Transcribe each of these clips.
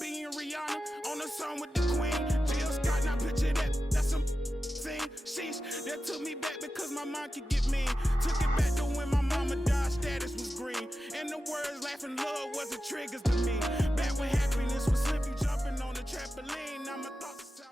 being Rihanna on the song with the queen. Jill Scott, now picture that, that's some thing. Sheesh, that took me back because my mind could get mean. Took it back to when my mama died, status was green. And the words laughing love wasn't triggers to me. Back when happiness was simply jumping on the trampoline. Now my thoughts are sour.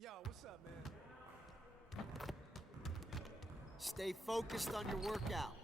Yo, what's up, man? Stay focused on your workout.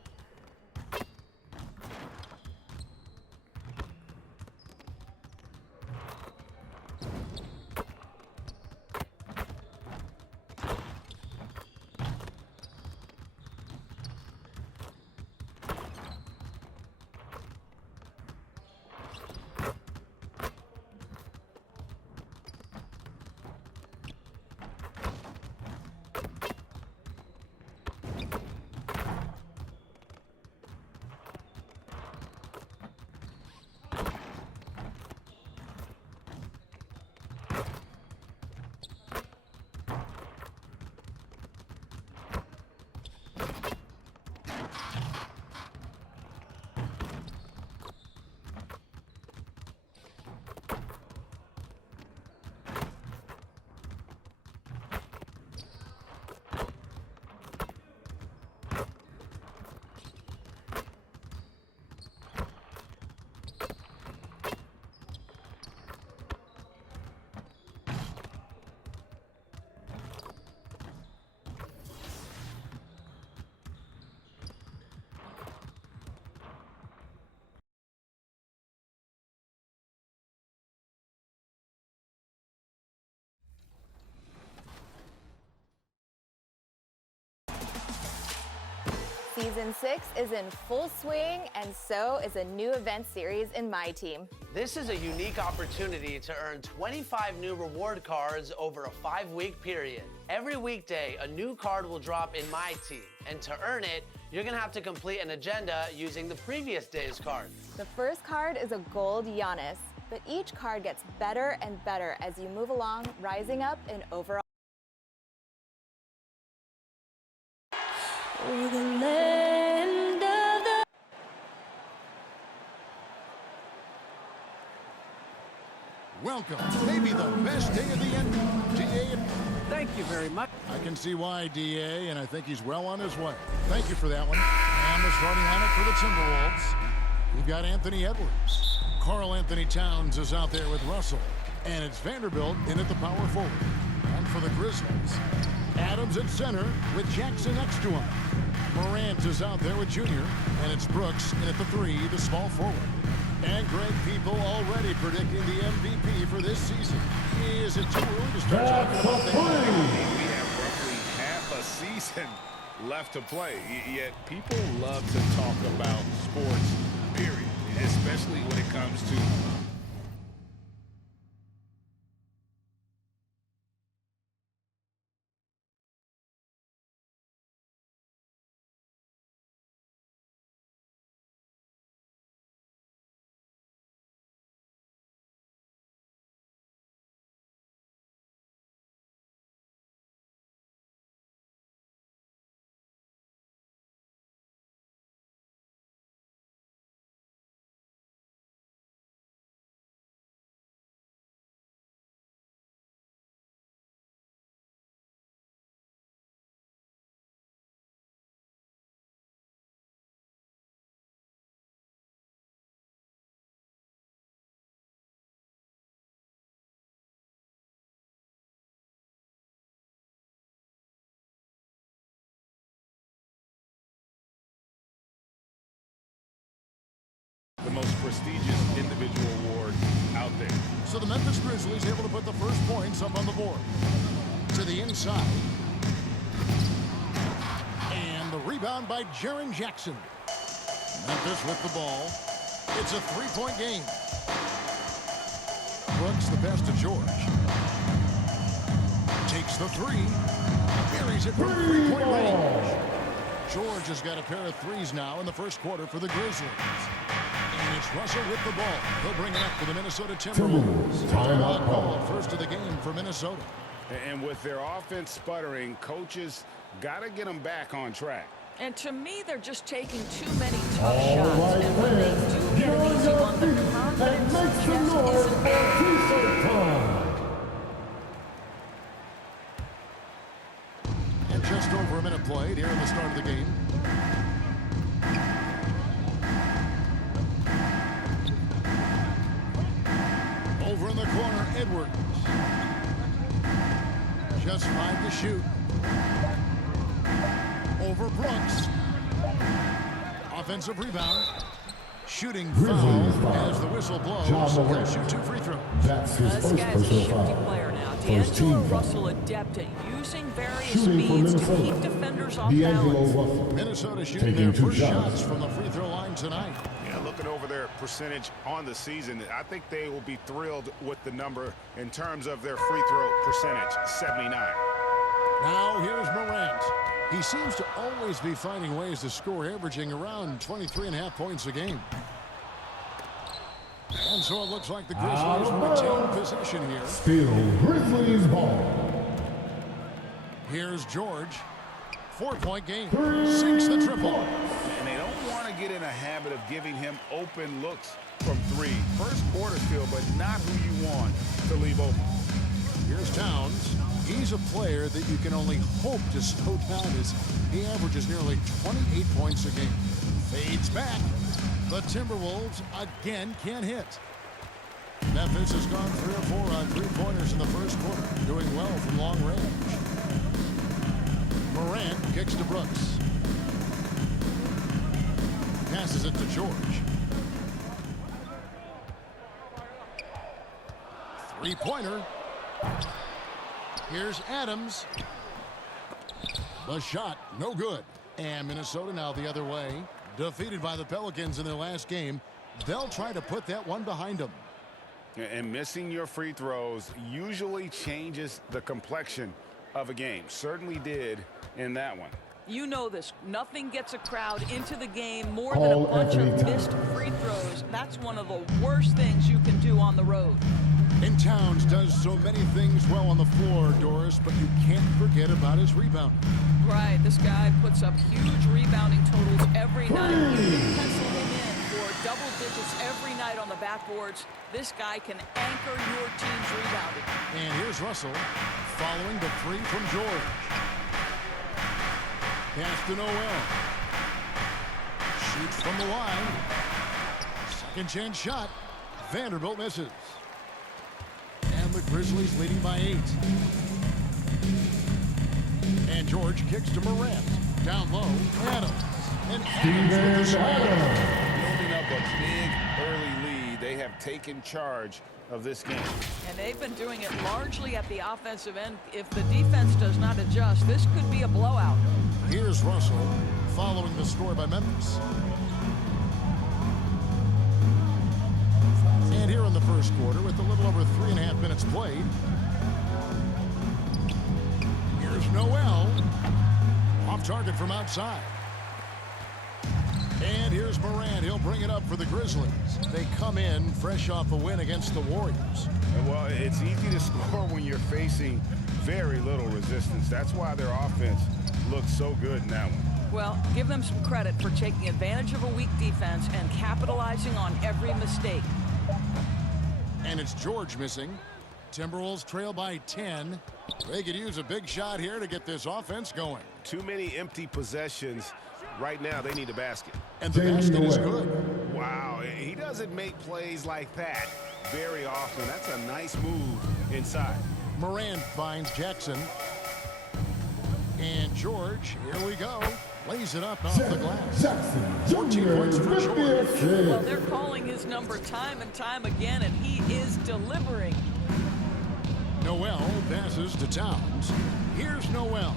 Season 6 is in full swing, and so is a new event series in My Team. This is a unique opportunity to earn 25 new reward cards over a 5-week period. Every weekday, a new card will drop in My Team, and to earn it, you're gonna have to complete an agenda using the previous day's card. The first card is a gold Giannis, but each card gets better and better as you move along, rising up in overall. We're the land of the... Welcome to maybe the best day of the end. DA. Thank you very much. I can see why, DA, and I think he's well on his way. Thank you for that one. And the starting lineup for the Timberwolves. We've got Anthony Edwards. Karl Anthony Towns is out there with Russell. And it's Vanderbilt in at the power forward. And for the Grizzlies, Adams at center with Jackson next to him. Morant is out there with Junior, and it's Brooks in at the 3, the small forward. And Greg People already predicting the MVP for this season. Is it too early to start talking about that? We have roughly half a season left to play, yet people love to talk about sports, period, especially when it comes to the most prestigious individual award out there. So the Memphis Grizzlies able to put the first points up on the board. To the inside. And the rebound by Jaren Jackson. Memphis with the ball. It's a 3-point game. Brooks the pass to George. Takes the three. Buries it from three-point range. George has got a pair of threes now in the first quarter for the Grizzlies. And it's Russell with the ball. He'll bring it up for the Minnesota Timberwolves. Timeout call. First of the game for Minnesota. And with their offense sputtering, coaches got to get them back on track. And to me, they're just taking too many tough shots. And when they do get an easy one, the confidence just isn't there. And just over a minute played here in the start of the game. Over in the corner, Edwards. Just 5 to shoot. Over Brooks. Offensive rebound. Shooting foul as the whistle blows. He'll shoot 2 free throws. This guy's a shifty player now. D'Angelo Russell adept at using various speeds to keep defenders off balance. Minnesota shooting their first shots from the free throw line tonight. Yeah, looking over their percentage on the season, I think they will be thrilled with the number in terms of their free throw percentage, 79. Now here's Morant. He seems to always be finding ways to score, averaging around 23.5 points a game. And so it looks like the Grizzlies retain possession here. Still Grizzlies ball. Here's George. 4-point game. Sinks the triple. And they don't want to get in a habit of giving him open looks from three. First quarter still, but not who you want to leave open. Here's Towns. He's a player that you can only hope to slow down as he averages nearly 28 points a game. Fades back. The Timberwolves again can't hit. Memphis has gone 3 or 4 on three-pointers in the first quarter, doing well from long range. Morant kicks to Brooks. Passes it to George. Three-pointer. Here's Adams. The shot, no good. And Minnesota now the other way. Defeated by the Pelicans in their last game. They'll try to put that one behind them. And missing your free throws usually changes the complexion of a game. Certainly did in that one. You know this. Nothing gets a crowd into the game more than a bunch of missed free throws. That's one of the worst things you can do on the road. And Towns does so many things well on the floor, Doris, but you can't forget about his rebound. Right, this guy puts up huge rebounding totals every night. You can pencil him in for double digits every night on the backboards. This guy can anchor your team's rebounding. And here's Russell following the three from George. Pass to Noel. Shoots from the line. Second chance shot. Vanderbilt misses. And the Grizzlies leading by 8. And George kicks to Morant. Down low, Adams. And Adams with the shot. Building up a big early lead. They have taken charge of this game. And they've been doing it largely at the offensive end. If the defense does not adjust, this could be a blowout. Here's Russell following the score by Memphis. And here in the first quarter with a little over 3.5 minutes played. Here's Noel. Off target from outside. And here's Morant. He'll bring it up for the Grizzlies. They come in fresh off a win against the Warriors. Well, it's easy to score when you're facing very little resistance. That's why their offense looks so good in that one. Well, give them some credit for taking advantage of a weak defense and capitalizing on every mistake. And it's George missing. Timberwolves trail by 10. They could use a big shot here to get this offense going. Too many empty possessions. Right now, they need a basket. And the basket is good. Wow, he doesn't make plays like that very often. That's a nice move inside. Morant finds Jackson. And George, here we go. Lays it up off the glass. 14 points for George. Well, they're calling his number time and time again, and he is delivering. Noel passes to Towns. Here's Noel.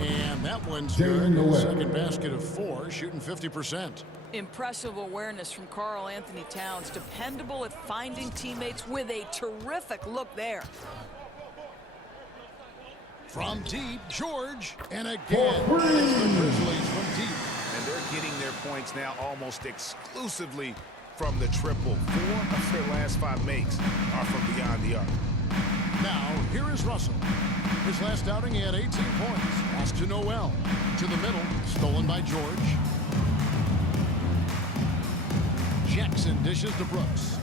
And that one's Jalen good. Noel. Second basket of 4, shooting 50%. Impressive awareness from Karl Anthony Towns. Dependable at finding teammates with a terrific look there. From deep, George. And again, it's the Grizzlies from deep. And they're getting their points now almost exclusively from the triple. 4 of their last 5 makes are from beyond the arc. Now, here is Russell. His last outing, he had 18 points. Pass to Noel. To the middle, stolen by George. Jackson dishes to Brooks.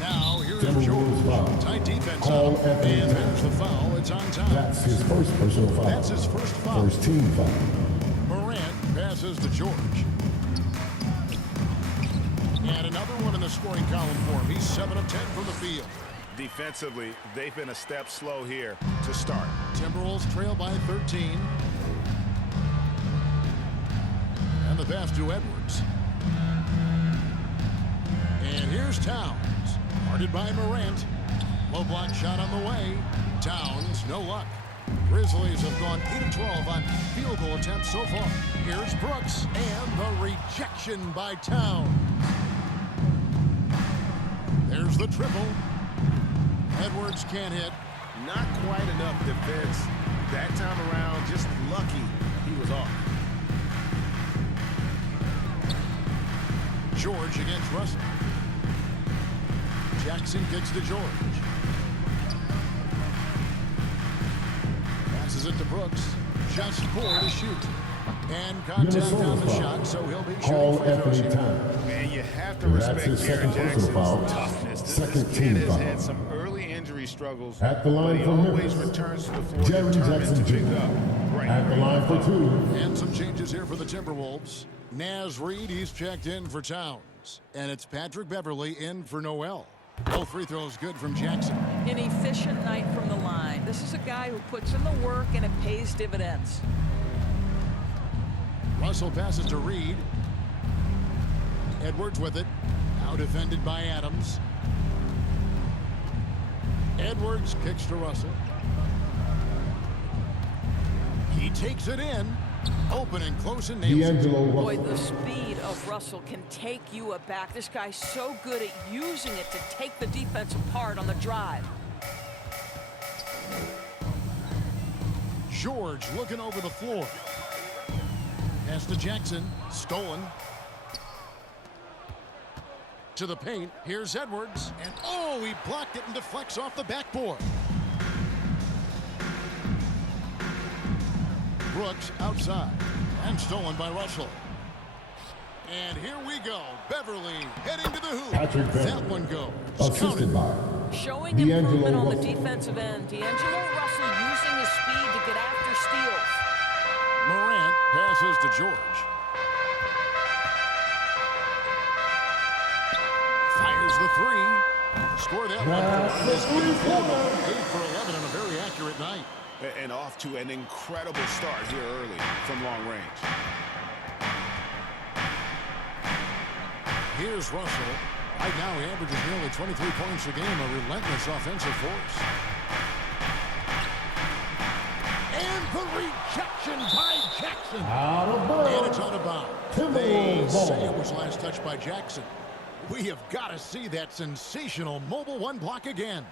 Now, here is Timberwolves foul. George. Tight defense Call up. Anthony And Towns. there's the foul. It's on time. That's his first personal foul. That's his first foul. First team foul. Morant passes to George. And another one in the scoring column for him. He's 7 of 10 from the field. Defensively, they've been a step slow here to start. Timberwolves trail by 13. And the pass to Edwards. And here's Towns. Guarded by Morant. Low block shot on the way. Towns, no luck. Grizzlies have gone 8 of 12 on field goal attempts so far. Here's Brooks. And the rejection by Towns. There's the triple. Edwards can't hit. Not quite enough defense that time around. Just lucky he was off. George against Russell. Jackson gets to George. Passes it to Brooks. Just 4 to shoot. And contact down the shot, so he'll be shooting Call free throws Anthony here. Towns. And you have to That's respect his Jaren second personal Jackson's foul. toughness. Second This kid team has foul. had some early injury struggles, At the line but he for always Memphis, returns to the floor Jaren determined Jackson to pick Jr. up. Right. At the line for 2. And some changes here for the Timberwolves. Naz Reid, he's checked in for Towns. And it's Patrick Beverly in for Noel. Both free throws good from Jackson. An efficient night from the line. This is a guy who puts in the work and it pays dividends. Russell passes to Reed. Edwards with it. Now defended by Adams. Edwards kicks to Russell. He takes it in. Open and close and nails it. D'Angelo Boy, Russell. the speed of Russell can take you aback. This guy's so good at using it to take the defense apart on the drive. George looking over the floor. Pass to Jackson. Stolen. To the paint. Here's Edwards. And oh, he blocked it and deflects off the backboard. Brooks outside. And stolen by Russell. And here we go. Beverly heading to the hoop. Patrick Beverly. That one goes. Assisted by Showing D'Angelo improvement on the Russell. defensive end. D'Angelo Russell using his speed to get after steals. Morant passes to George. Fires the 3. Score that one for this beautiful 8 for 11 on a very accurate night. And off to an incredible start here early from long range. Here's Russell. Right now he averages nearly 23 points a game, a relentless offensive force. And the rejection by Jackson. out of bounds. And it's out of bounds. They Timberwolves say ball. it was last touched by Jackson. We have got to see that sensational mobile 1 block again.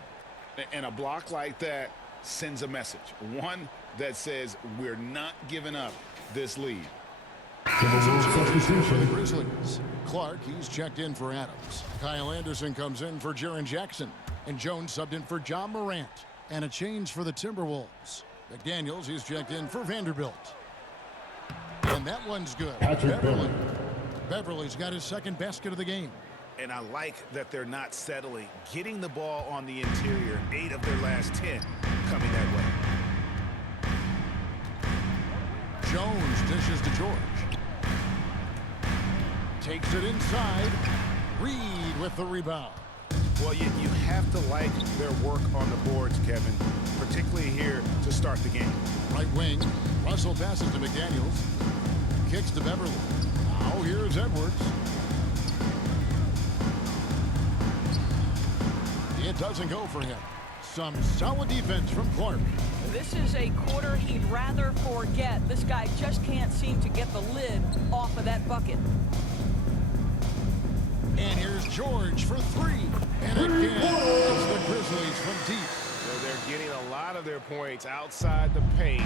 And a block like that sends a message. One that says we're not giving up this lead. Timberwolves For the substitution. Grizzlies. Clark, he's checked in for Adams. Kyle Anderson comes in for Jaren Jackson. And Jones subbed in for John Morant. And a change for the Timberwolves. McDaniels, he's checked in for Vanderbilt. And that one's good. Patrick Beverly. Beverly's got his second basket of the game. And I like that they're not settling. Getting the ball on the interior, 8 of their last 10 coming that way. Jones dishes to George. Takes it inside. Reed with the rebound. Well, you have to like their work on the boards, Kevin, particularly here to start the game. Right wing. Russell passes to McDaniels. Kicks to Beverly. Now here's Edwards. It doesn't go for him. Some solid defense from Clark. This is a quarter he'd rather forget. This guy just can't seem to get the lid off of that bucket. And here's George for three. And again, it's the Grizzlies from deep. So they're getting a lot of their points outside the paint.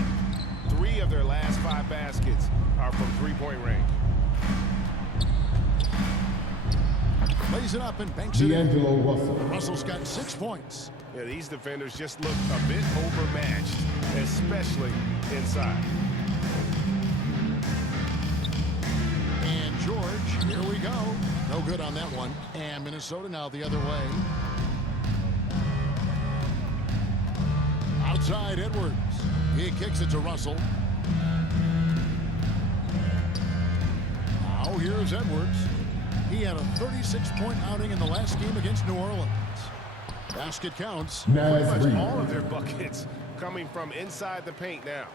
3 of their last 5 baskets are from three-point range. Lays it up and banks it in. D'Angelo Russell. Russell's got 6 points. Yeah, these defenders just look a bit overmatched, especially inside. And George, here we go. No good on that one. And Minnesota now the other way. Outside Edwards. He kicks it to Russell. Now here's Edwards. He had a 36-point outing in the last game against New Orleans. Basket counts. Pretty much Reed. all of their buckets coming from inside the paint now.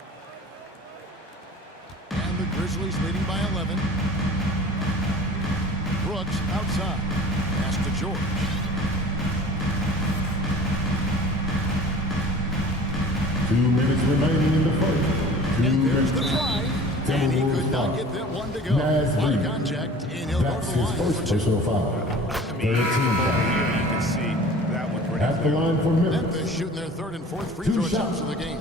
And the Grizzlies leading by 11. Brooks outside. Pass to George. Two minutes remaining in the first. And there's the drive. And he could not get that one to go. Naz A lot of Reid. contact, and he'll go That's to the his line first for 2. personal foul. I mean, 13 here foul. you can see that one pretty At the clearly. line for Memphis Memphis. shooting their 3rd and 4th free 2 throw shots. attempts of the game.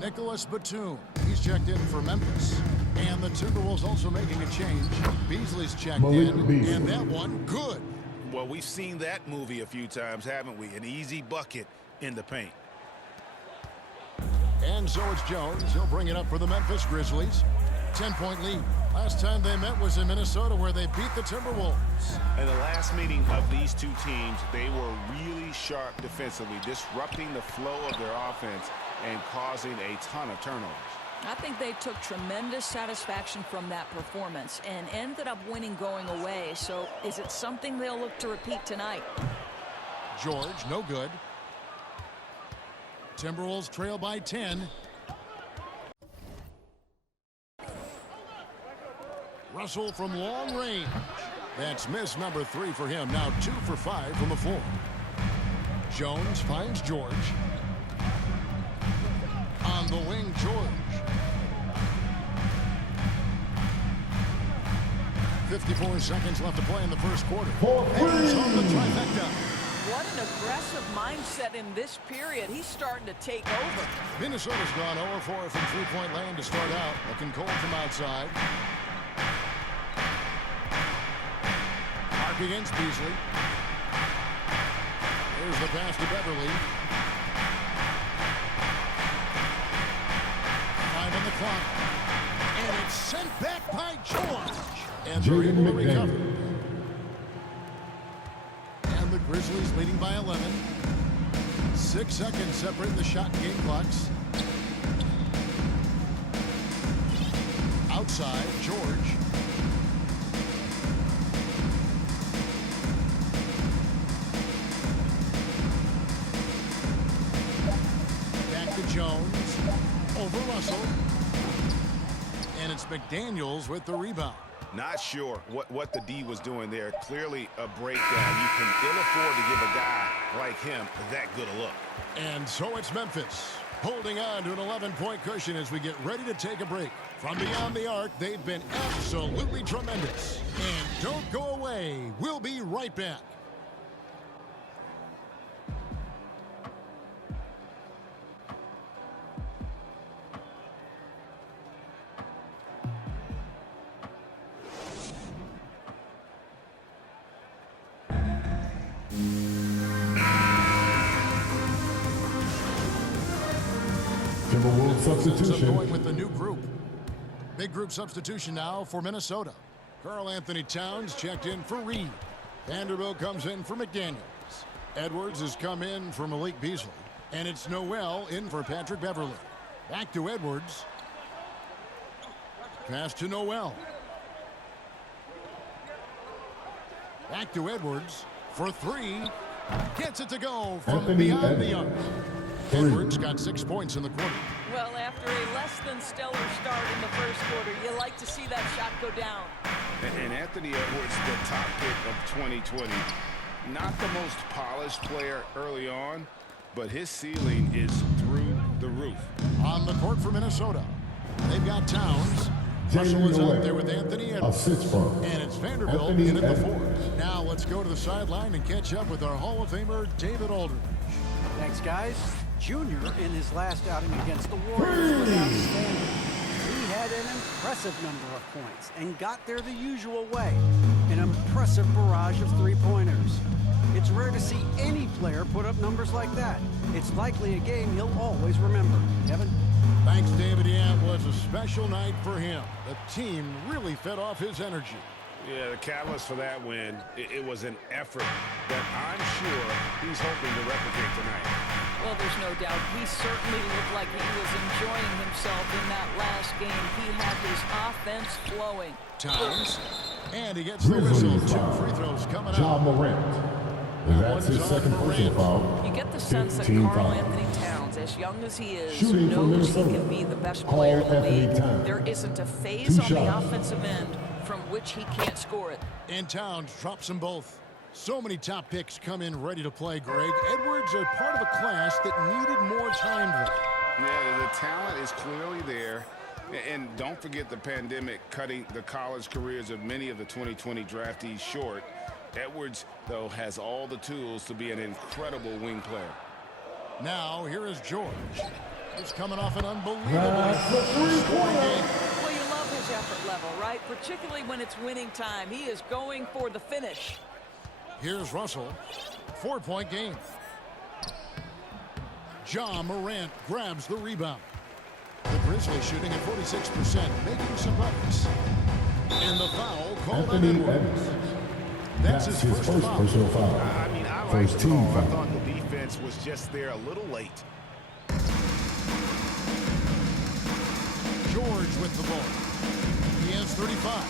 Nicholas Batum, he's checked in for Memphis. And the Timberwolves also making a change. Beasley's checked Malik in, Beasley. and that one good. Well, we've seen that movie a few times, haven't we? An easy bucket in the paint. And so it's Jones. He'll bring it up for the Memphis Grizzlies. 10-point lead. Last time they met was in Minnesota, where they beat the Timberwolves. In the last meeting of these two teams, they were really sharp defensively, disrupting the flow of their offense and causing a ton of turnovers. I think they took tremendous satisfaction from that performance and ended up winning going away. So is it something they'll look to repeat tonight? George, no good. Timberwolves trail by 10. Russell from long range. That's miss number 3 for him. Now 2 for 5 from the floor. Jones finds George. On the wing, George. 54 seconds left to play in the first quarter. Edwards on the trifecta. What an aggressive mindset in this period. He's starting to take over. Minnesota's gone 0-4 from three-point land to start out. Looking cold from outside. Mark against Beasley. Here's the pass to Beverly. 5 on the clock. And it's sent back by George. And they're Jaden able to recover. McDaniel. And the Grizzlies leading by 11. 6 seconds separating the shot and game clocks. Outside, George. Back to Jones. Over Russell. And it's McDaniels with the rebound. Not sure what the D was doing there. Clearly a breakdown. You can ill afford to give a guy like him that good a look. And so it's Memphis holding on to an 11-point cushion as we get ready to take a break. From beyond the arc, they've been absolutely tremendous. And don't go away. We'll be right back. Timberwolves So substitution. going with the new group. Big group substitution now for Minnesota. Karl Anthony Towns checked in for Reed. Vanderbilt comes in for McDaniels. Edwards has come in for Malik Beasley. And it's Noel in for Patrick Beverly. Back to Edwards. Pass to Noel. Back to Edwards for 3. Gets it to go from Anthony beyond the Edwards. arc. 3. Edwards got 6 points in the quarter. Well, after a less than stellar start in the first quarter, you like to see that shot go down. And Anthony Edwards, the top pick of 2020. Not the most polished player early on, but his ceiling is through the roof. On the court for Minnesota, they've got Towns. Russell is out there with Anthony Edwards. And it's Vanderbilt in at the fourth. Now let's go to the sideline and catch up with our Hall of Famer, David Aldridge. Thanks, guys. Junior, in his last outing against the Warriors, was outstanding. He had an impressive number of points and got there the usual way. An impressive barrage of three-pointers. It's rare to see any player put up numbers like that. It's likely a game he'll always remember. Kevin? Thanks, David. Yeah, it was a special night for him. The team really fed off his energy. Yeah, the catalyst for that win, it was an effort that I'm sure he's hoping to replicate tonight. Well, there's no doubt. He certainly looked like he was enjoying himself in that last game. He had his offense flowing. Towns. And he gets the whistle. 2 free throws coming out. Ja Morant. That's his second personal foul. You get the sense that Karl Anthony Towns, as young as he is, Shooting for knows he Minnesota. can be the best player in the Karl Anthony league. Towns. There isn't a phase 2 on the shots. offensive end from which he can't score it. And Towns drops them both. So many top picks come in ready to play, Greg. Edwards are part of a class that needed more time though. Yeah, the talent is clearly there. And don't forget the pandemic cutting the college careers of many of the 2020 draftees short. Edwards, though, has all the tools to be an incredible wing player. Now, here is George. He's coming off an unbelievable three-pointer. game. Well, you love his effort level, right? Particularly when it's winning time. He is going for the finish. Here's Russell. 4-point game. Ja Morant grabs the rebound. The Grizzlies shooting at 46%, making some buckets. And the foul called on Anthony Edwards. Edwards. That's his first foul. personal foul. I mean, I like First the team call. I foul. thought the defense was just there a little late. George with the ball. He has 35.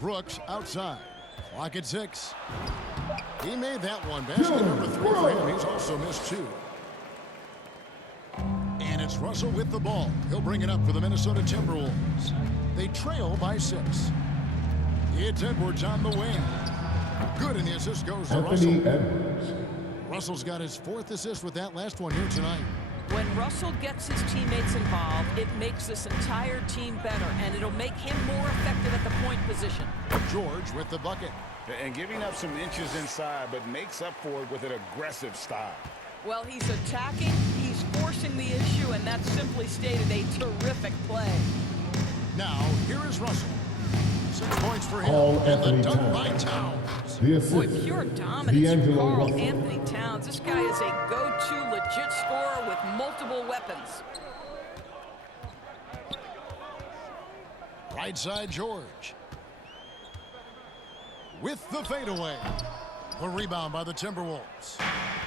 Brooks outside. Clock at 6. He made that one. Basket number 3 for him. He's also missed 2. And it's Russell with the ball. He'll bring it up for the Minnesota Timberwolves. They trail by 6. It's Edwards on the wing. Good, and the assist goes to Anthony Russell. Edwards. Russell's got his 4th assist with that last one here tonight. When Russell gets his teammates involved, it makes this entire team better, and it'll make him more effective at the point position. George with the bucket. And giving up some inches inside, but makes up for it with an aggressive style. Well, he's attacking, he's forcing the issue, and that's simply stated a terrific play. Now, here is Russell. 6 points for him. Karl And the Anthony dunk by Towns. Towns. The Boy, assist. pure dominance from D'Angelo Karl Russell. Anthony Towns. This guy is a go-to legit scorer with multiple weapons. Right side, George. With the fadeaway. The rebound by the Timberwolves.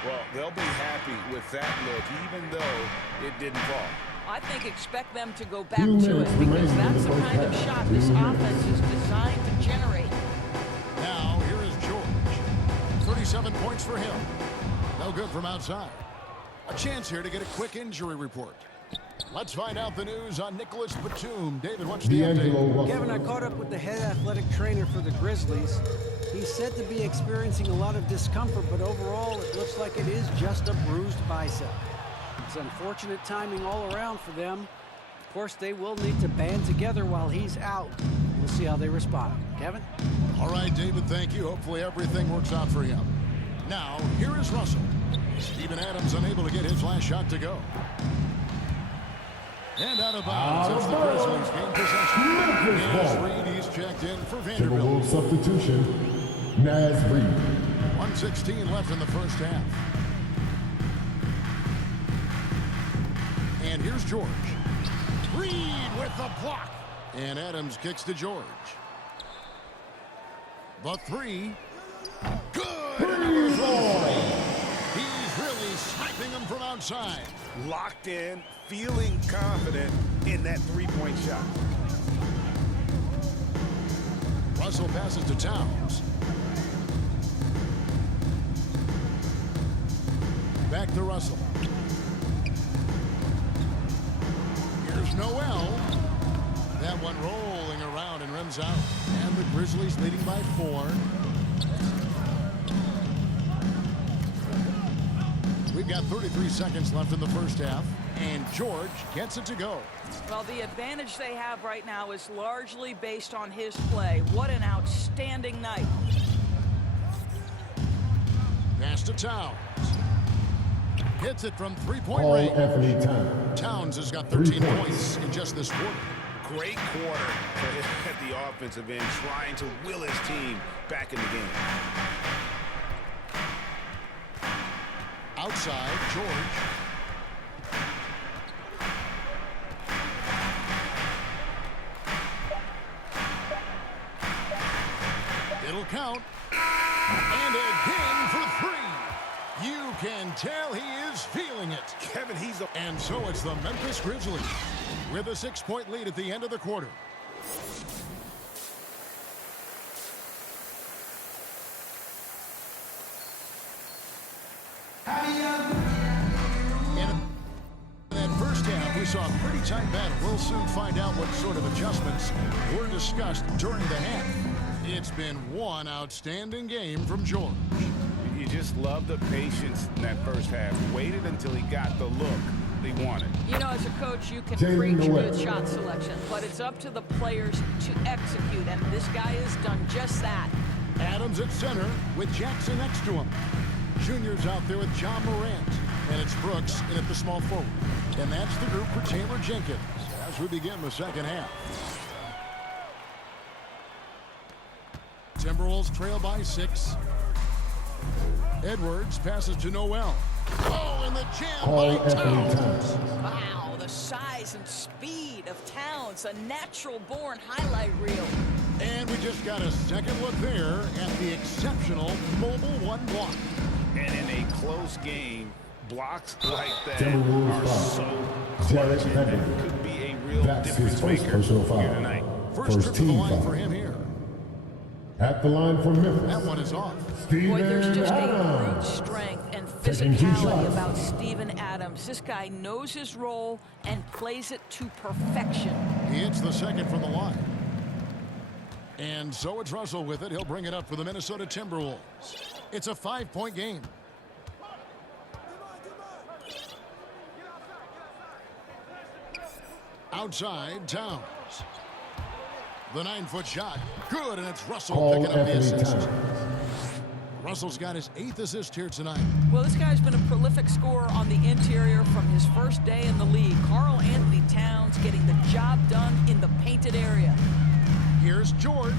Well, they'll be happy with that look, even though it didn't fall. I think expect them to go back 2 to minutes it because remaining in that's the the first kind of half. shot 2 this minutes. offense is designed to generate. Now, here is George. 37 points for him. No good from outside. A chance here to get a quick injury report. Let's find out the news on Nicholas Batum. David, what's the D'Angelo update? Russell. Kevin, I caught up with the head athletic trainer for the Grizzlies. He's said to be experiencing a lot of discomfort, but overall it looks like it is just a bruised bicep. It's unfortunate timing all around for them. Of course, they will need to band together while he's out. We'll see how they respond. Kevin? All right, David, thank you. Hopefully everything works out for him. Now, here is Russell. Steven Adams unable to get his last shot to go. And out of bounds as the Grizzlies gain possession. Memphis Naz ball. Reed, he's checked in for Timberwolves Vanderbilt. substitution. Naz Reed. 1:16 left in the first half. And here's George. Reed with the block. And Adams kicks to George. The 3. Good. He's really sniping them from outside. Locked in, feeling confident in that three-point shot. Russell passes to Towns. Back to Russell. Here's Noel. That one rolling around and rims out. And the Grizzlies leading by 4. We've got 33 seconds left in the first half, and George gets it to go. Well, the advantage they have right now is largely based on his play. What an outstanding night. Pass to Towns. Hits it from three-point Paul range. Anthony Towns. Towns has got 3 13 points. points in just this quarter. Great quarter at the offensive end, trying to will his team back in the game. Outside, George. It'll count. And again for 3. You can tell he is feeling it. Kevin, he's a... And so it's the Memphis Grizzlies with a 6-point lead at the end of the quarter. In that first half, we saw a pretty tight battle. We'll soon find out what sort of adjustments were discussed during the half. It's been one outstanding game from George. You just love the patience in that first half. Waited until he got the look they wanted. You know, as a coach, you can Jalen preach Noel. good shot selection, but it's up to the players to execute, and this guy has done just that. Adams at center with Jackson next to him. Junior's out there with John Morant. And it's Brooks in at the small forward. And that's the group for Taylor Jenkins as we begin the second half. Timberwolves trail by 6. Edwards passes to Noel. Oh, and the jam Paul by Anthony Towns. Towns. Wow, the size and speed of Towns, a natural-born highlight reel. And we just got a second look there at the exceptional mobile 1 block. And in a close game, blocks like that Timberwolves are foul. so Jared clutch Vanderbilt. and could be a real That's his difference first maker personal foul. here tonight. First First trip to the team line foul. for him here. At the line for Memphis. That one is off. Steven Boy, there's just a Adams. brute strength and Taking 2 physicality shots. about Steven Adams. This guy knows his role and plays it to perfection. He hits the second from the line. And so it's Russell with it. He'll bring it up for the Minnesota Timberwolves. It's a 5-point game. Outside, Towns. The 9-foot shot. Good, and it's Russell Paul picking up the Anthony assist. Towns. Russell's got his 8th assist here tonight. Well, this guy's been a prolific scorer on the interior from his first day in the league. Karl Anthony Towns getting the job done in the painted area. Here's George.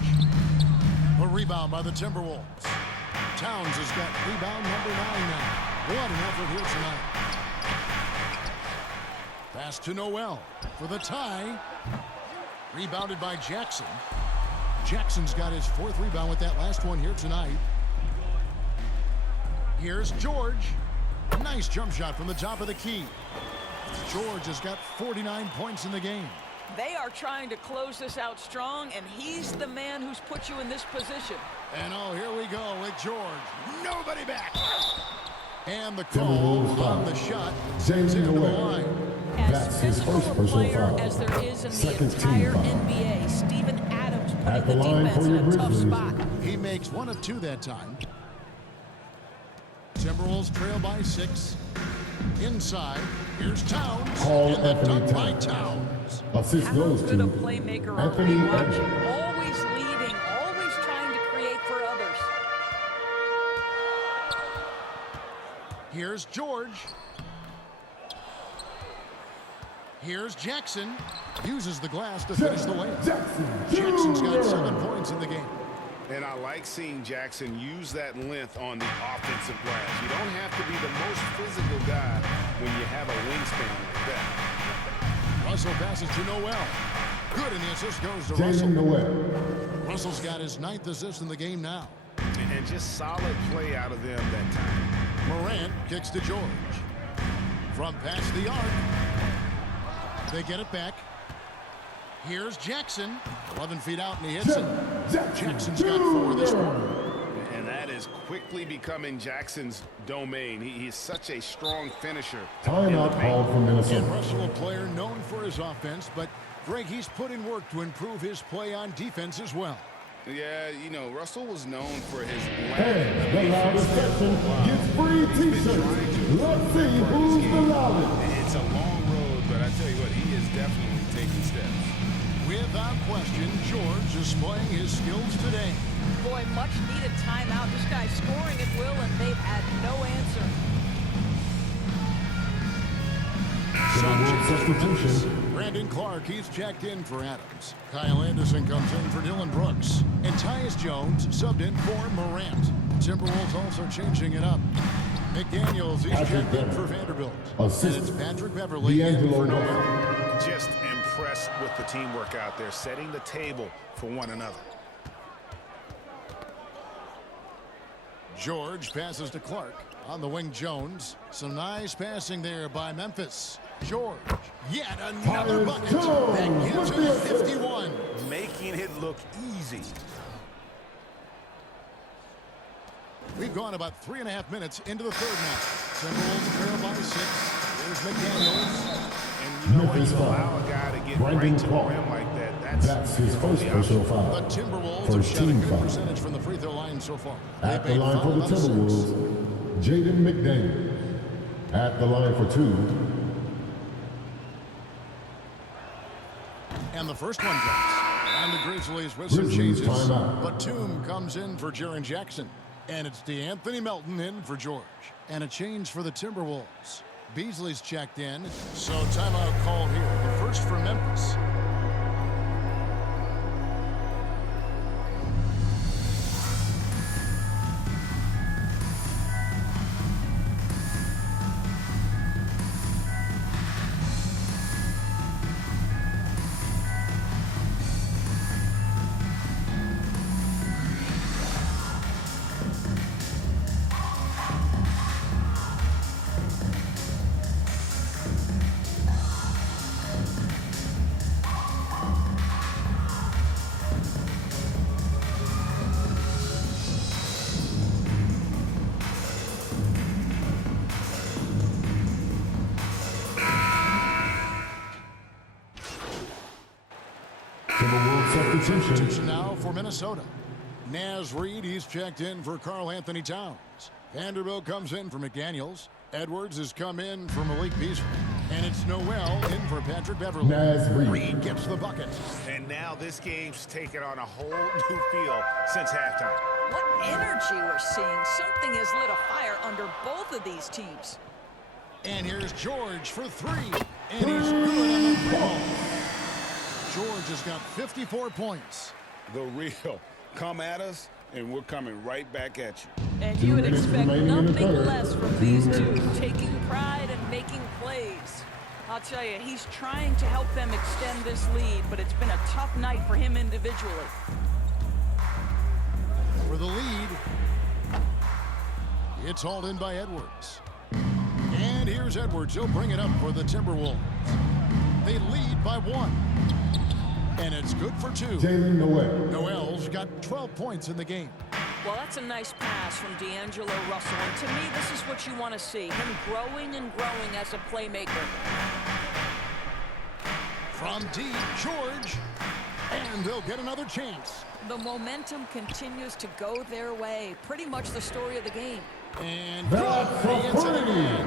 A rebound by the Timberwolves. Towns has got rebound number 9 now. What an effort here tonight. Pass to Noel for the tie. Rebounded by Jackson. Jackson's got his 4th rebound with that last one here tonight. Here's George. Nice jump shot from the top of the key. George has got 49 points in the game. They are trying to close this out strong, and he's the man who's put you in this position. And oh, here we go with George. Nobody back. And the Timberwolves call on foul. the shot sends Jalen him to the Noel. line. As That's his physical first a personal player foul. as there is in the Second team entire foul. NBA, Steven Adams At putting the the line defense for in your a tough Grizzlies. spot. He makes 1 of 2 that time. Timberwolves trail by 6. Inside, here's Towns. Paul and the Anthony dunk by Towns. Towns. Assist How goes good to a playmaker are Anthony we watching? Edwards. Always leading, always trying to create for others. Here's George. Here's Jackson. Uses the glass to finish the layup. Jackson's got 7 points in the game. And I like seeing Jackson use that length on the offensive glass. You don't have to be the most physical guy when you have a wingspan like that. Russell passes to Noel. Good, and the assist goes to Jalen Russell. Noel. Russell's got his 9th assist in the game now. And just solid play out of them that time. Morant kicks to George. From past the arc. They get it back. Here's Jackson. 11 feet out, and he hits it. Jackson's got 4 this quarter. And that is quickly becoming Jackson's domain. He's such a strong finisher. Timeout called for And Minnesota. Russell, a player known for his offense, but Greg, he's put in work to improve his play on defense as well. Yeah, you know, Russell was known for his And the loudest section gets free t-shirts. Let's see who's the loudest. It's a long road, but I tell you what, he is definitely taking steps. Without question, George displaying his skills today. Boy, much needed timeout. This guy's scoring at will, and they've had no answer. Substitution. Brandon Clark, he's checked in for Adams. Kyle Anderson comes in for Dylan Brooks. And Tyus Jones subbed in for Morant. Timberwolves also changing it up. McDaniels, he's checked in for Vanderbilt. And it's Patrick Beverly in for Noel. Just impressed with the teamwork out there, setting the table for one another. George passes to Clark. On the wing, Jones. Some nice passing there by Memphis. George, yet another bucket. That gives him 51. Making it look easy. We've gone about 3.5 minutes into the third match. Timberwolves trail by 6. Here's McDaniels. And you know when you allow a guy to get right to the rim like that, that's his first personal foul. The Timberwolves have shot a good percentage from the free throw line so far. At the line for the Timberwolves, Jaden McDaniels. At the line for 2. And the first one drops. And the Grizzlies with some changes. Batum comes in for Jaren Jackson. And it's DeAnthony Melton in for George. And a change for the Timberwolves. Beasley's checked in. So timeout called here. The first for Memphis. Substitution now for Minnesota. Naz Reid, he's checked in for Karl Anthony Towns. Vanderbilt comes in for McDaniels. Edwards has come in for Malik Beasley. And it's Noel in for Patrick Beverly. Naz Reid gets the bucket. And now this game's taken on a whole new feel since halftime. What energy we're seeing. Something has lit a fire under both of these teams. And here's George for 3. And he's good on the ball. George has got 54 points. The real. Come at us, and we're coming right back at you. And you would expect nothing less from these two, taking pride and making plays. I'll tell you, he's trying to help them extend this lead, but it's been a tough night for him individually. For the lead, it's hauled in by Edwards. And here's Edwards. He'll bring it up for the Timberwolves. They lead by 1. And it's good for 2. Jalen Noel. Noel's got 12 points in the game. Well, that's a nice pass from D'Angelo Russell. And to me, this is what you want to see. Him growing and growing as a playmaker. From deep, George. And they'll get another chance. The momentum continues to go their way. Pretty much the story of the game. And That's good.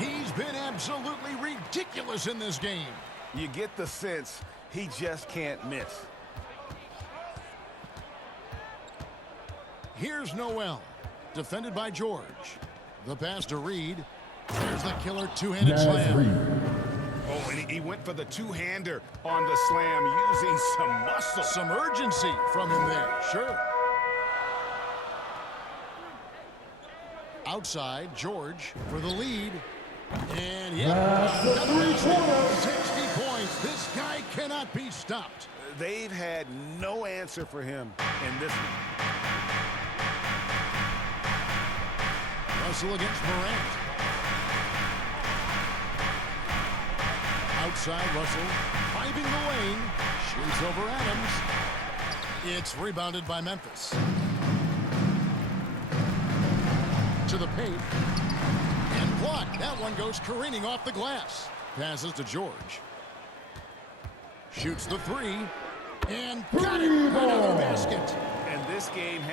He's been absolutely ridiculous in this game. You get the sense he just can't miss. Here's Noel, defended by George. The pass to Reid. There's the killer two-handed slam. Oh, and he went for the two-hander on the slam, using some muscle. Some urgency from him there, sure. Outside, George for the lead. And another 60 points. This guy cannot be stopped. They've had no answer for him in this one. Russell against Morant. Outside, Russell piping the lane. Shoots over Adams. It's rebounded by Memphis. To the paint. And blocked. That one goes careening off the glass. Passes to George. Shoots the 3. And got it. Another basket.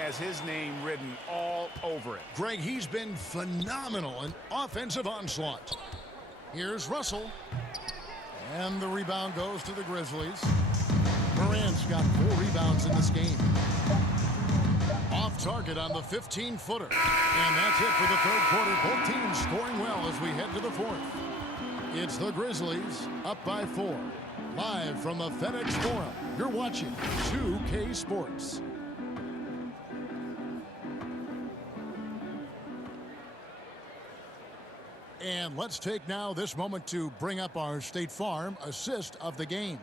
has his name written all over it. Greg, he's been phenomenal in offensive onslaught. Here's Russell. And the rebound goes to the Grizzlies. Morant's got 4 rebounds in this game. Off target on the 15-footer. And that's it for the third quarter. Both teams scoring well as we head to the fourth. It's the Grizzlies up by 4. Live from the FedEx Forum, you're watching 2K Sports. And let's take now this moment to bring up our State Farm assist of the game.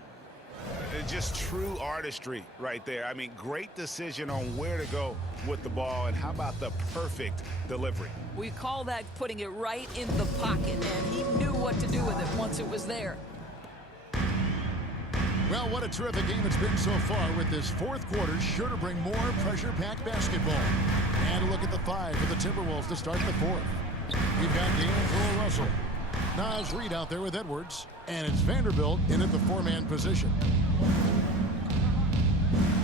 Just true artistry right there. I mean, great decision on where to go with the ball, and how about the perfect delivery? We call that putting it right in the pocket, and he knew what to do with it once it was there. Well, what a terrific game it's been so far, with this fourth quarter sure to bring more pressure-packed basketball. And a look at the 5 for the Timberwolves to start the fourth. We've got D'Angelo Russell. Naz Reid out there with Edwards. And it's Vanderbilt in at the 4-man position.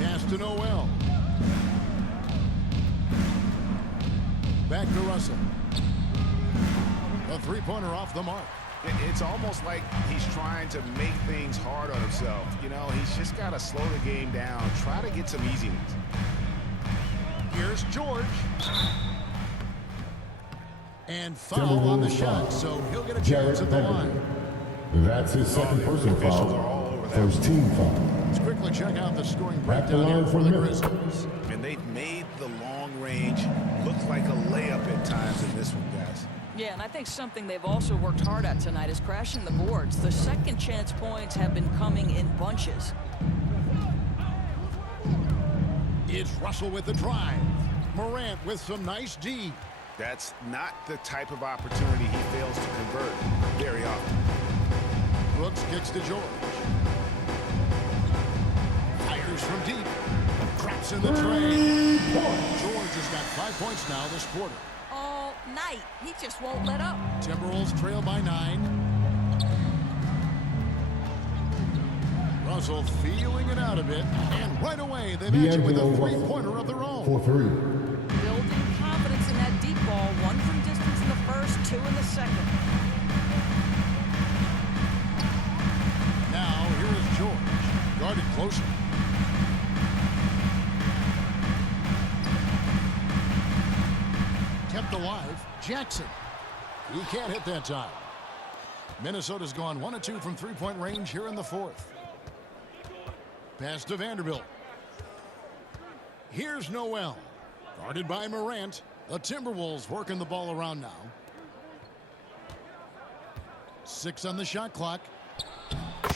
Pass to Noel. Back to Russell. A 3-pointer off the mark. It's almost like he's trying to make things hard on himself. You know, he's just got to slow the game down, try to get some easiness. Here's George. And foul on the shot, so he'll get a chance at the line. That's his second personal foul. First team foul. Let's quickly check out the scoring breakdown here for the Grizzlies. And they've made the long range look like a layup at times in this one, guys. Yeah, and I think something they've also worked hard at tonight is crashing the boards. The second chance points have been coming in bunches. It's Russell with the drive. Morant with some nice D. That's not the type of opportunity he fails to convert very often. Brooks kicks to George. Fires from deep. Drops in the tray. George has got 5 points now this quarter. All night. He just won't let up. Timberwolves trail by 9. Russell feeling it out a bit. And right away, they've answered with a 3-pointer of their own. For 3. Building confidence in that deep ball. 1 from distance in the first, 2 in the second. Now, here is George. Guarded closer. Kept alive. Jackson. He can't hit that time. Minnesota's gone 1 of 2 from 3-point range here in the fourth. Pass to Vanderbilt. Here's Noel. Guarded by Morant. The Timberwolves working the ball around now. 6 on the shot clock.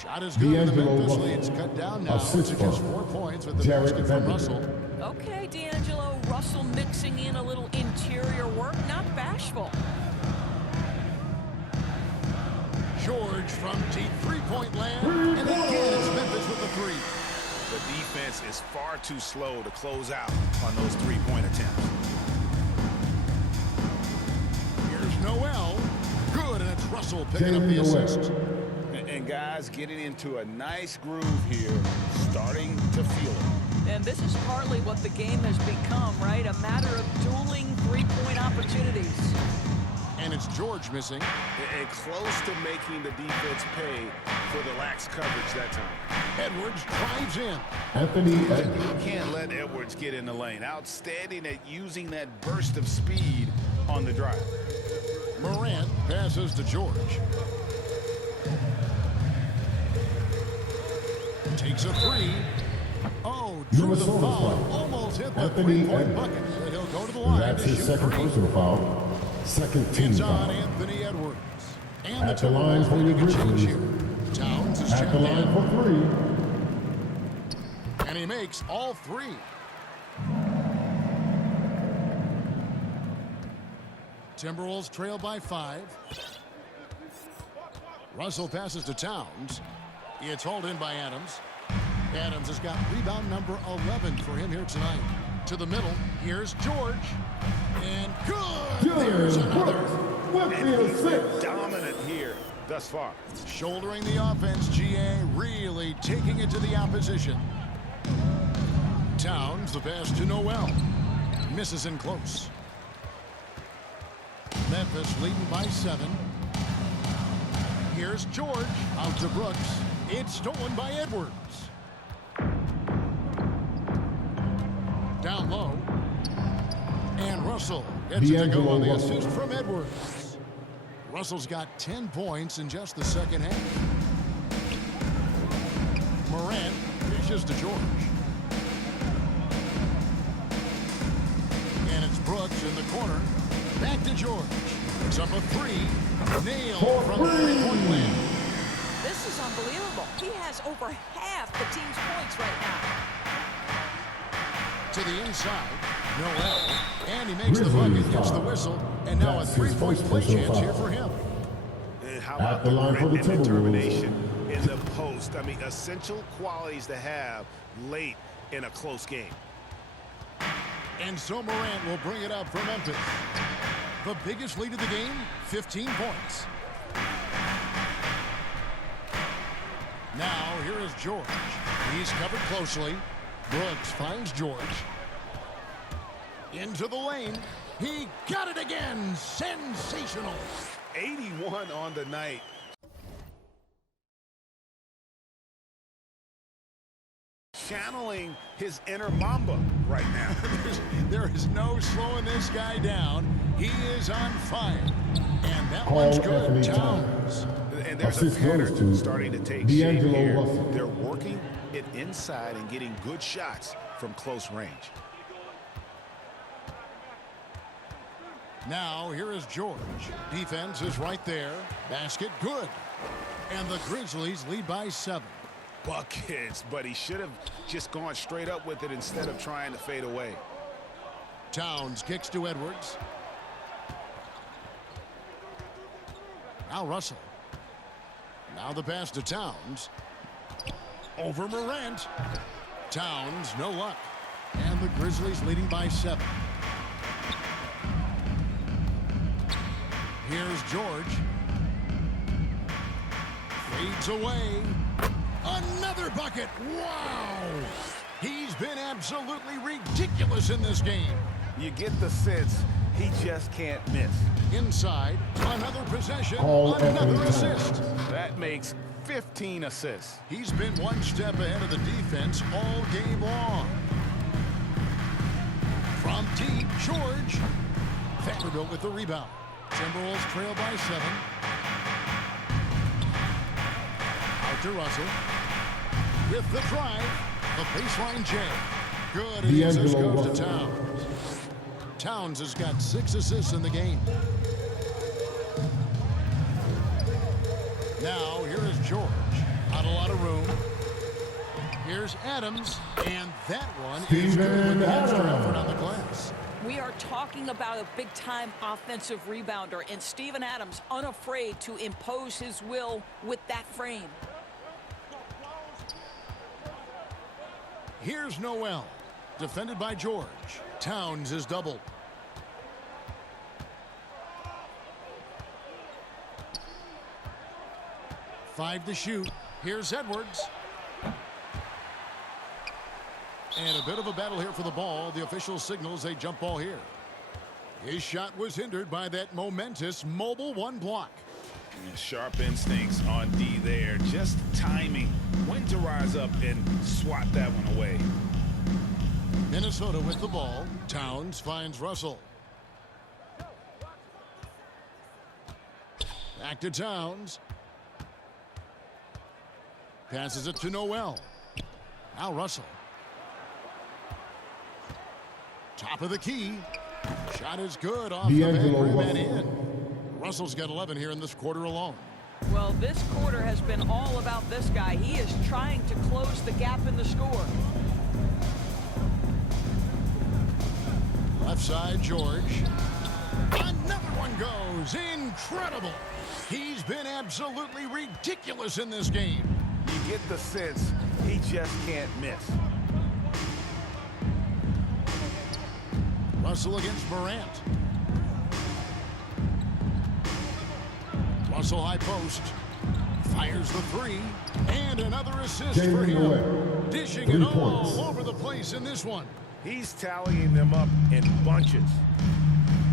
Shot is good. The Memphis lead's cut down now to just 4 points with the basket from Russell. Okay, D'Angelo. Russell mixing in a little interior work. Not bashful. George from deep 3-point land. And again, it's Memphis with the 3. The defense is far too slow to close out on those 3-point attempts. Here's Noel. Good, and it's Russell picking up the assist. And guys getting into a nice groove here, starting to feel it. And this is partly what the game has become, right? A matter of dueling 3-point opportunities. And it's George missing. And close to making the defense pay for the lax coverage that time. Edwards drives in. Anthony Edwards. You can't let Edwards get in the lane. Outstanding at using that burst of speed on the drive. Morant passes to George. Takes a 3. Oh, drew the foul. Almost hit the 3-point bucket. But he'll go to the line. That's his second personal foul. Second team It's foul. on Anthony Edwards. And At the line for the Grizzlies. Towns is At checked the line in. for 3. And he makes all 3. Timberwolves trail by 5. Russell passes to Towns. It's hauled in by Adams. Adams has got rebound number 11 for him here tonight. To the middle, here's George. And good! There's another. Dominant here thus far. Shouldering the offense, GA really taking it to the opposition. Towns, the pass to Noel. Misses in close. Memphis leading by 7. Here's George out to Brooks. It's stolen by Edwards. Down low. And Russell gets it to go on the assist from Edwards. Russell's got 10 points in just the second half. Morant dishes to George. And it's Brooks in the corner. Back to George. It's up a 3. Nailed from the three-point land. This is unbelievable. He has over half the team's points right now. To the inside. Noel. And he makes the bucket, gets the whistle. And now a 3-point play chance here for him. And how about the grit and determination in the post? I mean, essential qualities to have late in a close game. And so Morant will bring it up for Memphis. The biggest lead of the game, 15 points. Now, here is George. He's covered closely. Brooks finds George. Into the lane. He got it again. Sensational. 81 on the night. Channeling his inner Mamba right now. There is no slowing this guy down. He is on fire. And that one's good. Towns. And there's a pattern starting to take shape here. They're working it inside and getting good shots from close range. Now, here is George. Defense is right there. Basket good. And the Grizzlies lead by 7. Buckets, but he should have just gone straight up with it instead of trying to fade away. Towns kicks to Edwards. Now Russell. Now the pass to Towns. Over Morant. Towns, no luck. And the Grizzlies leading by 7. Here's George. Fades away. Another bucket. Wow. He's been absolutely ridiculous in this game. You get the sense he just can't miss. Inside, another possession, another assist. That makes 15 assists. He's been one step ahead of the defense all game long. From deep, George. Vanderbilt with the rebound. Timberwolves trail by 7. Out to Russell. With the drive, the baseline J. Good, and the assist goes to Towns. Towns has got 6 assists in the game. Now, here is George. Not a lot of room. Here's Adams, and that one is good with the extra effort on the glass. We are talking about a big-time offensive rebounder, and Steven Adams unafraid to impose his will with that frame. Here's Noel, defended by George. Towns is doubled. Five to shoot. Here's Edwards. And a bit of a battle here for the ball. The official signals a jump ball here. His shot was hindered by that momentous mobile 1 block. Sharp instincts on D there. Just timing when to rise up and swat that one away. Minnesota with the ball. Towns finds Russell. Back to Towns. Passes it to Noel. Now Russell. Top of the key. Shot is good off the back rim and in. Russell's got 11 here in this quarter alone. Well, this quarter has been all about this guy. He is trying to close the gap in the score. Left side, George. Another one goes. Incredible. He's been absolutely ridiculous in this game. You get the sense he just can't miss. Russell against Morant. Russell high post. Fires the 3. And another assist for him. Dishing it all over the place in this one. He's tallying them up in bunches.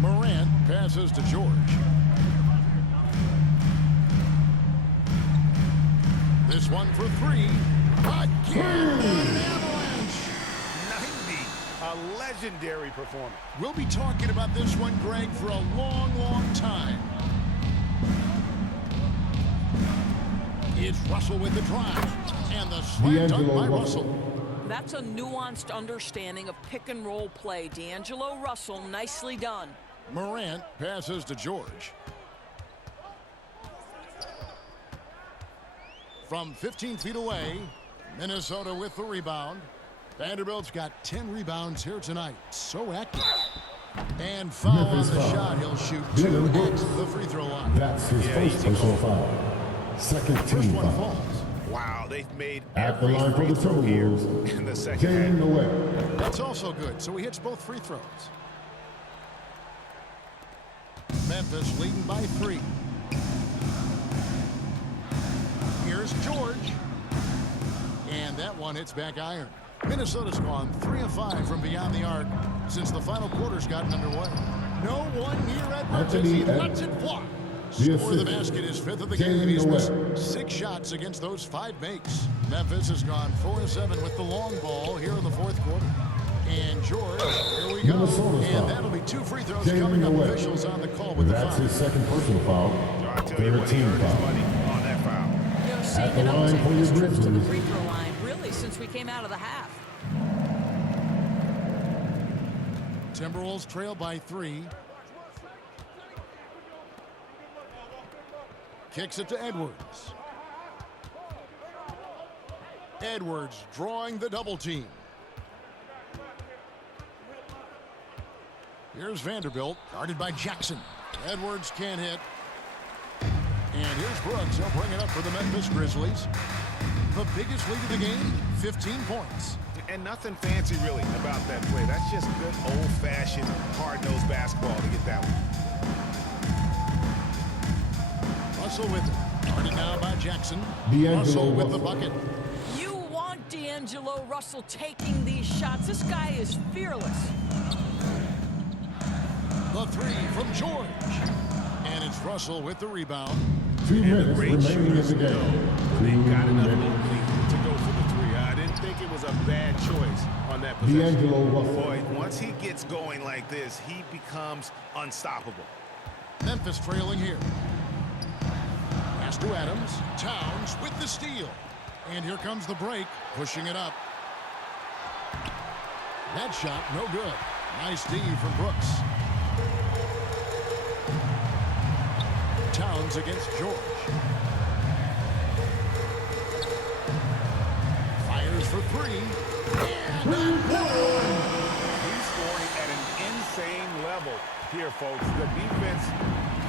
Morant passes to George. This one for three. Again, an avalanche. 90. A legendary performance. We'll be talking about this one, Greg, for a long, long time. It's Russell with the drive. And the slam dunk by Russell. That's a nuanced understanding of pick-and-roll play. D'Angelo Russell, nicely done. Morant passes to George. From 15 feet away, Minnesota with the rebound. Vanderbilt's got 10 rebounds here tonight. So active. And foul on the shot. He'll shoot 2 at the free throw line. That's his first personal foul. Second team foul. Wow, they've made At the every line for free the throw here Timberwolves, in the second Jalen half. Noel. That's also good. So he hits both free throws. Memphis leading by 3. Here's George. And that one hits back iron. Minnesota's gone 3 of 5 from beyond the arc since the final quarter's gotten underway. No one near Edwards as he lets it fly. Score of the basket is 5th of the game. He's missed 6 shots against those 5 makes. Memphis has gone 4 of 7 with the long ball here in the 4th quarter. And George, here we go. And that'll be 2 free throws coming up. Officials on the call with the foul. That's his second personal foul. Third team foul. On that foul. You know, seeing At the an line uptick for in his your trips to the Grizzlies. free throw line, really, since we came out of the half. Timberwolves trail by 3. Kicks it to Edwards. Edwards drawing the double team. Here's Vanderbilt, guarded by Jackson. Edwards can't hit. And here's Brooks. He'll bring it up for the Memphis Grizzlies. The biggest lead of the game, 15 points. And nothing fancy really about that play. That's just good old-fashioned hard-nosed basketball to get that one. Russell with it. Guarded now by Jackson. D'Angelo Russell with the Russell. bucket. You want D'Angelo Russell taking these shots. This guy is fearless. The 3 from George. And it's Russell with the rebound. 2 minutes remaining in the game. They got enough movement to go for the 3. I didn't think it was a bad choice on that possession. D'Angelo Russell. Boy, once he gets going like this, he becomes unstoppable. Memphis trailing here. Pass to Adams. Towns with the steal. And here comes the break, pushing it up. That shot, no good. Nice D from Brooks. Towns against George. Fires for 3. And He's scoring at an insane level here, folks. The defense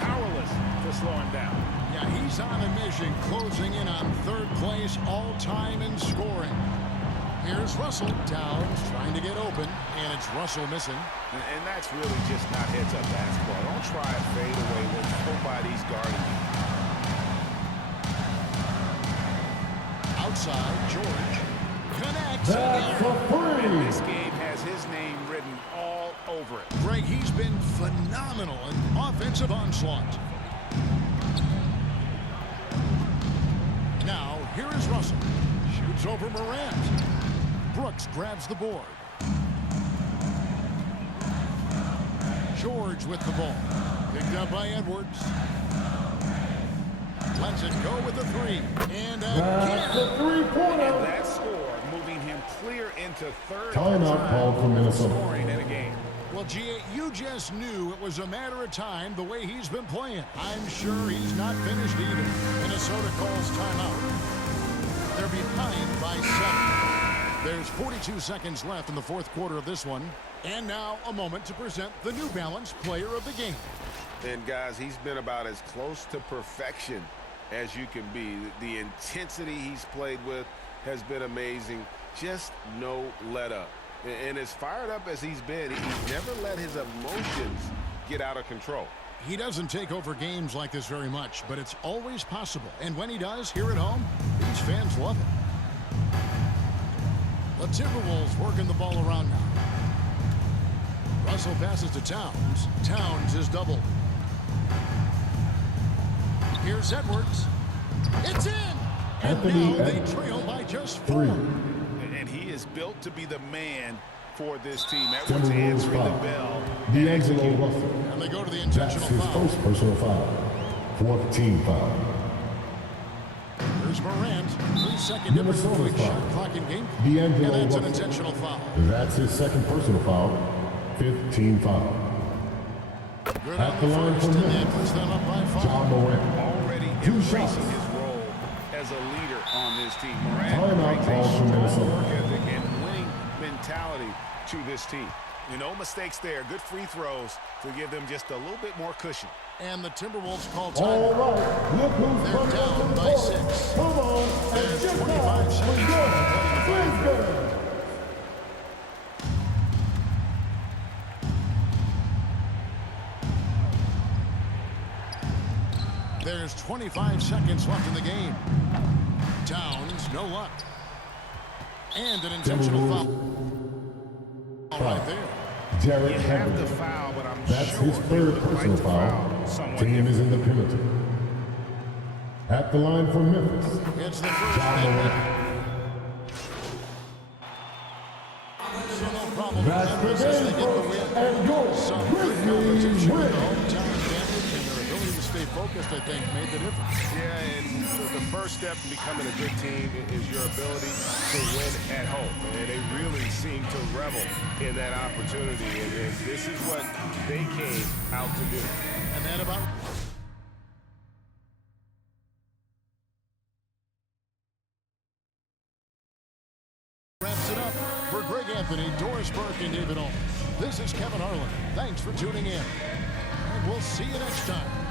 powerless to slow him down. yeah, he's on a mission, closing in on 3rd place all-time in scoring. Here's Russell. Towns trying to get open, and it's Russell missing. And that's really just not heads-up basketball. Don't try a fadeaway when nobody's guarding you. Outside, George connects. That's a And this free. game has his name written all over it. Greg, he's been phenomenal in offensive onslaught. Now, here is Russell. Shoots over Morant. Brooks grabs the board. George with the ball. Picked up by Edwards. Lets it go with the 3. And That's again. a three-pointer. And that score moving him clear into 3rd Timeout called for Minnesota. scoring in a game. Well, G.A., you just knew it was a matter of time the way he's been playing. I'm sure he's not finished either. Minnesota calls timeout. They're behind by 7. There's 42 seconds left in the 4th quarter of this one. And now a moment to present the New Balance Player of the Game. And guys, he's been about as close to perfection as you can be. The intensity he's played with has been amazing. Just no let up. And as fired up as he's been, he's never let his emotions get out of control. He doesn't take over games like this very much, but it's always possible. And when he does, here at home, these fans love it. The Timberwolves working the ball around now. Russell passes to Towns. Towns is doubled. Here's Edwards. It's in! And now they trail by just 4. And he is built to be the man for this team. Edwards answering the bell. D'Angelo Russell. And they go to the That's intentional his foul. first personal foul. 4th team foul. Here's Morant. 3-second Minnesota quick foul. shot clock in game. D'Angelo And that's an Russell. intentional foul. That's his second personal foul. 5th team foul. Good At on the the line first, for and that Memphis, puts them up by 5. John Morant. Already 2 embracing shots. his role as a leader on this team. Morant Timeout brings call a for strong Minnesota. work ethic and winning mentality to this team. No mistakes there. Good free throws to give them just a little bit more cushion. And the Timberwolves call All time. right, look who's They're coming down to the by court. 6. Come on, and There's get 25 down seconds with left your to play the final. Brisbane. There's 25 seconds left in the game. Towns, no luck. And an intentional foul. Right there. Jared You have to Hamilton. foul, but I'm That's sure his they third would like personal to foul. someone Team different. is in the penalty. At the line for Memphis, It's the first. John Morant. So no problem. That's the Memphis as they game, get the folks. win. And your Some good Grizzlies competition with win. the hometown advantage and their ability to stay focused, I think, made the difference. Yeah, and the first step in becoming a good team is your ability to win at home. And they really seem to revel in that opportunity. And this is what they came out to do. And that about wraps it up. For Greg Anthony, Doris Burke, and David Holmes, this is Kevin Harlan. Thanks for tuning in. And we'll see you next time.